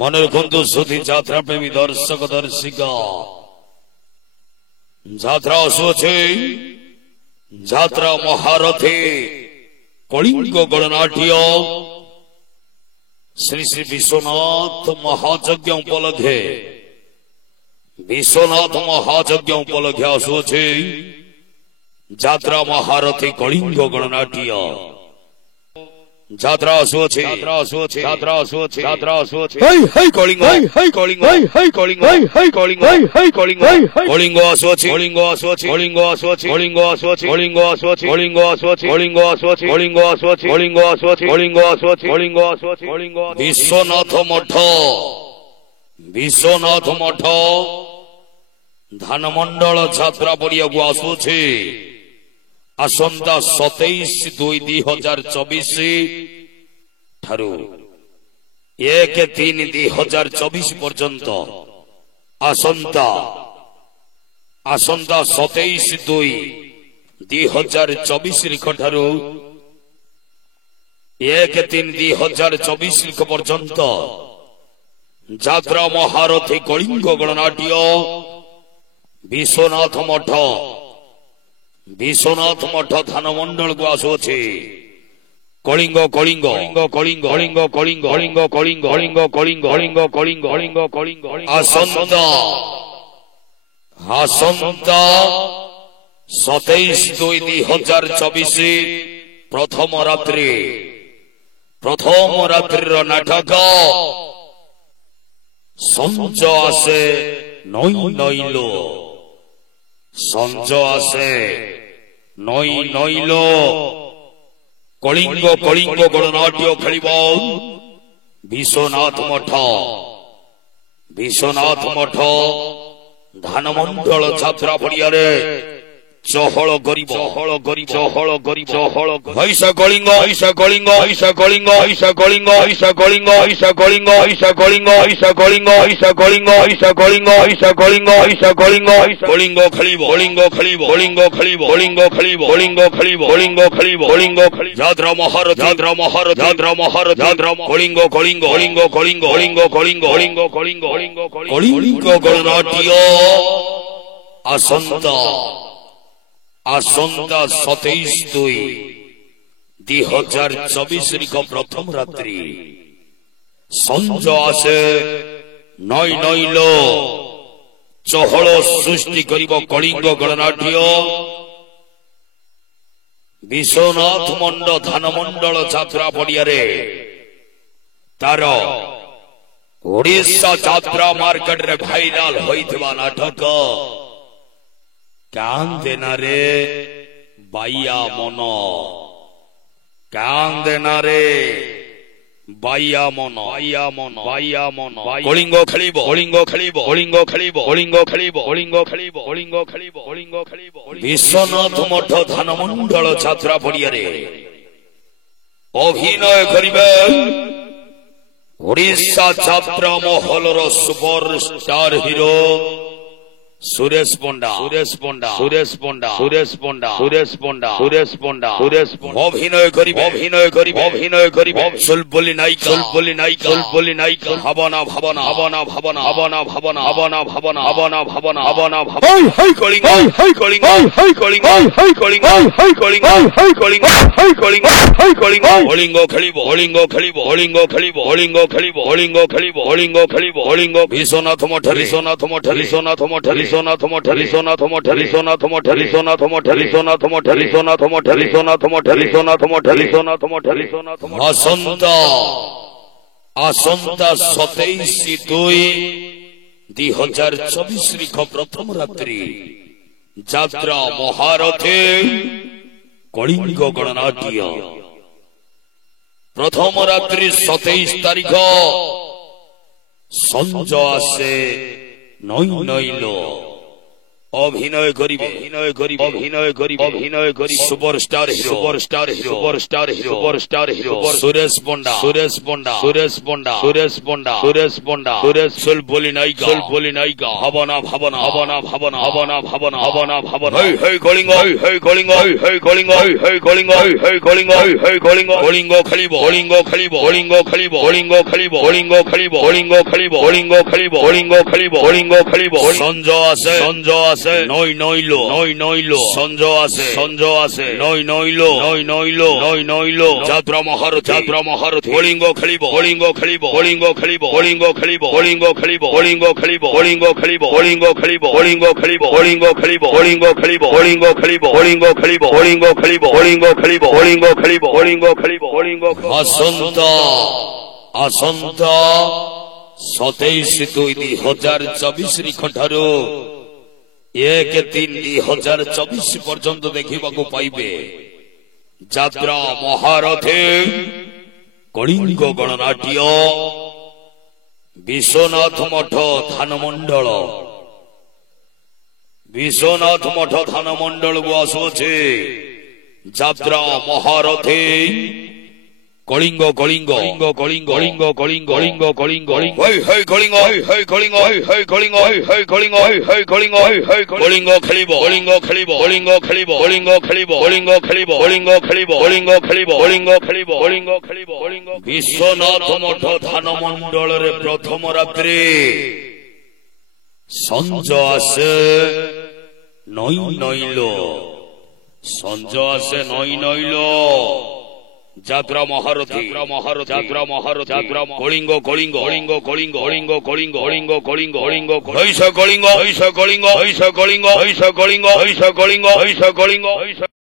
মনে রখন্তু সুধী যাত্রা প্রেমী দর্শক দর্শিকা যাত্রা আসুছে যাত্রা মহারথে কলিঙ্গ গণনাট্য শ্রী শ্রী বিশ্বনাথ মহাযজ্ঞ উপলক্ষে বিশ্বনাথ মহাযজ্ঞ উপলক্ষে আসুছে যাত্রা মহারথে কলিঙ্গ গণনাট্য যাত্রা আসুছে যাত্রা আসুছে যাত্রা আসুছে যাত্রা আসুছে হাই হাই কলিঙ্গ হাই কলিঙ্গ হাই কলিঙ্গ হাই কলিঙ্গ হাই কলিঙ্গ কলিঙ্গ আসুছে কলিঙ্গ আসুছে কলিঙ্গ আসুছে কলিঙ্গ আসুছে কলিঙ্গ আসুছে কলিঙ্গ আসুছে কলিঙ্গ আসুছে কলিঙ্গ আসুছে কলিঙ্গ আসুছে কলিঙ্গ আসুছে কলিঙ্গ আসুছে কলিঙ্গ বিশ্বনাথ মঠ বিশ্বনাথ মঠ ধানমଣ୍ଡଳ ଯାତ୍ରା ପଡ଼ିବାକୁ ଆସୁଛି ଆସନ୍ତା 27/2/2024 ଠାରୁ 1/3/2024 ପର୍ଯ୍ୟନ୍ତ ଆସନ୍ତା 27/2/2024 ଠାରୁ 1/3/2024 ପର୍ଯ୍ୟନ୍ତ ଯାତ୍ରା ମହାରଥୀ କଳିଙ୍ଗ ଗଣନାଟ୍ୟ ବିଶ୍ୱନାଥ ମଠ ବିଶ୍ୱନାଥ ମଠ ଧାନମଣ୍ଡଳକୁ ଆସୁଅଛି କଳିଙ୍ଗ କଳିଙ୍ଗ କଳିଙ୍ଗ କଳିଙ୍ଗ କଳିଙ୍ଗ କଳିଙ୍ଗ କଳିଙ୍ଗ କଳିଙ୍ଗ କଳିଙ୍ଗ କଳିଙ୍ଗ କଳିଙ୍ଗ କଳିଙ୍ଗ କଳିଙ୍ଗ ଆସନ୍ତା 27/2/2024 ପ୍ରଥମ ରାତ୍ରିର ନାଟକ ସଞ୍ଜ ଆସେ ନଈ ନଈଲୋ ସଞ୍ଜ ଆସେ ନଈ ନଈଲୋ କଳିଙ୍ଗ କଳିଙ୍ଗ ଗଣନାଟ୍ୟ ଖେଳିବ ବିଶ୍ୱନାଥ ମଠ ଧାନମଣ୍ଡଳ ଯାତ୍ରା ପଡ଼ିଆରେ ଚହଳ କରିବ ଚହଳ କରିବ ଚହଳ କରିବ ଚହଳ ହଇସା କଳିଙ୍ଗ ହଇସା କଳିଙ୍ଗ ହଇସା କଳିଙ୍ଗ ହଇସା କଳିଙ୍ଗ ହଇସା କଳିଙ୍ଗ ହଇସା କଳିଙ୍ଗ ହଇସା କଳିଙ୍ଗ ହଇସା କଳିଙ୍ଗ ହଇସା କଳିଙ୍ଗ ହଇସା କଳିଙ୍ଗ ହଇସା କଳିଙ୍ଗ ହଇସା କଳିଙ୍ଗ କଳିଙ୍ଗ ଖେଳିବ କଳିଙ୍ଗ ଖେଳିବ କଳିଙ୍ଗ ଖେଳିବ କଳିଙ୍ଗ ଖେଳିବ କଳିଙ୍ଗ ଖେଳିବ କଳିଙ୍ଗ ଖେଳିବ କଳିଙ୍ଗ ଖେଳି ଯାତ୍ରା ମହାର ଯାତ୍ରା ମହାର ଯାତ୍ରା ମହାର ଯାତ୍ରା କଳିଙ୍ଗ କଳିଙ୍ଗ କଳିଙ୍ଗ କଳିଙ୍ଗ କଳିଙ୍ଗ କଳିଙ୍ଗ କଳିଙ୍ଗ କଳିଙ୍ଗ କଳିଙ୍ଗ କଳିଙ୍ଗ ଗଣନାଟ୍ୟ ଆସନ୍ତା 27/2/2024 ପ୍ରଥମ ରାତ୍ରି ସଞ୍ଜ ଆସେ ନଈ ନଈଲୋ ଚହଳ ସୃଷ୍ଟି କରିବ କଳିଙ୍ଗ ଗଣନାଟ୍ୟ ବିଶ୍ୱନାଥ ମଣ୍ଡ ଧାନମଣ୍ଡଳ ଯାତ୍ରା ପଡ଼ିଆରେ ତାର ଓଡ଼ିଶା ଯାତ୍ରା ମାର୍କେଟରେ ଭାଇରାଲ ହୋଇଥିବା ନାଟକ କାନ୍ଦେନାରେ ବାଇଆ ମନ କାନ୍ଦେନାରେ ବାଇଆ ମନ ବାଇଆ ମନ ବାଇଆ ମନ କଳିଙ୍ଗ ଖେଳିବ କଳିଙ୍ଗ ଖେଳିବ କଳିଙ୍ଗ ଖେଳିବ କଳିଙ୍ଗ ଖେଳିବ କଳିଙ୍ଗ ଖେଳିବ କଳିଙ୍ଗ ଖେଳିବ କଳିଙ୍ଗ ଖେଳିବ ବିଶ୍ୱନାଥ ମଠ ଧାନମଣ୍ଡଳ ଯାତ୍ରା ପଡ଼ିଆରେ ଅଭିନୟ କରିବେ ଓଡ଼ିଶା ଯାତ୍ରା ମହଲର ସୁପରଷ୍ଟାର ହିରୋ ସୁରେଶ ପଣ୍ଡା ସୁରେଶ ପଣ୍ଡା ସୁରେଶ ପଣ୍ଡା ସୁରେଶ ପଣ୍ଡା ସୁରେଶ ପଣ୍ଡା ସୁରେଶ ପଣ୍ଡା ସୁରେଶ ଅଭିନୟ କରିବ ଅଭିନୟ କରିବ ଅଭିନୟ କରିବ ସୁଲବୁଲି ନାୟକ ସୁଲବୁଲି ନାୟକ ସୁଲବୁଲି ନାୟକ ଭାବନା ଭାବନା ଭାବନା ଭାବନା ଭାବନା ଭାବନା ଭାବନା ଭାବନା ଭାବନା ଭାବନା ଭାବନା ଭାବନା ହାଇ କଳିଙ୍ଗ ହାଇ କଳିଙ୍ଗ ହାଇ କଳିଙ୍ଗ ହାଇ କଳିଙ୍ଗ ହାଇ କଳିଙ୍ଗ ହାଇ କଳିଙ୍ଗ ହାଇ କଳିଙ୍ଗ ହାଇ କଳିଙ୍ଗ କଳିଙ୍ଗ ଖେଳିବ କଳିଙ୍ଗ ଖେଳିବ କଳିଙ୍ଗ ଖେଳିବ କଳିଙ୍ଗ ଖେଳିବ କଳିଙ୍ଗ ଖେଳିବ କଳିଙ୍ଗ ଖେଳିବ କଳିଙ୍ଗ ବିଶ୍ୱନାଥ ମଠ ବିଶ୍ୱନାଥ ମଠ ବିଶ୍ୱନାଥ ମଠ ବିଶ୍ୱନାଥ ମଠ ବିଶ୍ୱନାଥ ମଠ ବିଶ୍ୱନାଥ ମଠ ବିଶ୍ୱନାଥ ମଠ ବିଶ୍ୱନାଥ ମଠ ବିଶ୍ୱନାଥ ମଠ ବିଶ୍ୱନାଥ ମଠ ବିଶ୍ୱନାଥ ମଠ ବିଶ୍ୱନାଥ ମଠ ବିଶ୍ୱନାଥ ମଠ ଆସନ୍ତା 27/2/2024 ପ୍ରଥମ ରାତ୍ରି ଯାତ୍ରା ମହାରଥେ କଳିଙ୍ଗ ଗଣନାଟ୍ୟ ପ୍ରଥମ ରାତ୍ରି 27 ତାରିଖ ସଞ୍ଜ ଆସେ ନଈ ନଈଲୋ অভিনয় করিবে সুপারস্টার হিরো সুরেশ পন্ডা বলি নায়িকা ভাবনা কলিঙ্গ সঞ্জয় আছে নইলো সঞ্জয় আছে নইলো যাত্রা মহারথী কলিঙ্গ খেলিব ଆସନ୍ତା 27/2/2024 ଠାରୁ 1/3/2024 ପର୍ଯ୍ୟନ୍ତ ଦେଖିବାକୁ ପାଇବେ ଯାତ୍ରା ମହାରଥୀ କଳିଙ୍ଗ ଗଣନାଟ୍ୟ ବିଶ୍ୱନାଥ ମଠ ଧାନ ମଣ୍ଡଳକୁ ଆସୁଅଛି ଯାତ୍ରା ମହାରଥୀ কলিঙ্গ বিশ্বনাথ মঠ ধান মণ্ডলের প্রথম রাত্রি সঞ্জয় আছে নইল যাত্রা মহারথী কলিঙ্গ